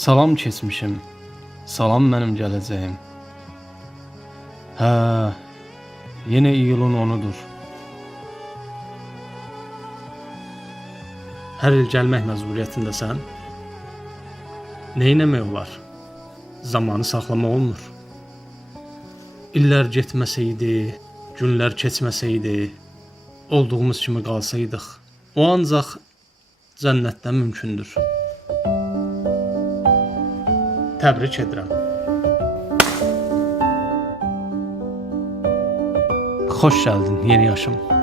Salam keçmişim, salam mənim gələcəyim. Hə, yenə iyulun 10-udur. Hər il gəlmək məcburiyyətindəsən. Neynəmək olar? Zamanı saxlamaq olmur. İllər getməsəydi, günlər keçməsəydi, olduğumuz kimi qalsaydıq, o ancaq cənnətdən mümkündür. Təbrik edirəm. Xoş gəldin yeni yaşım.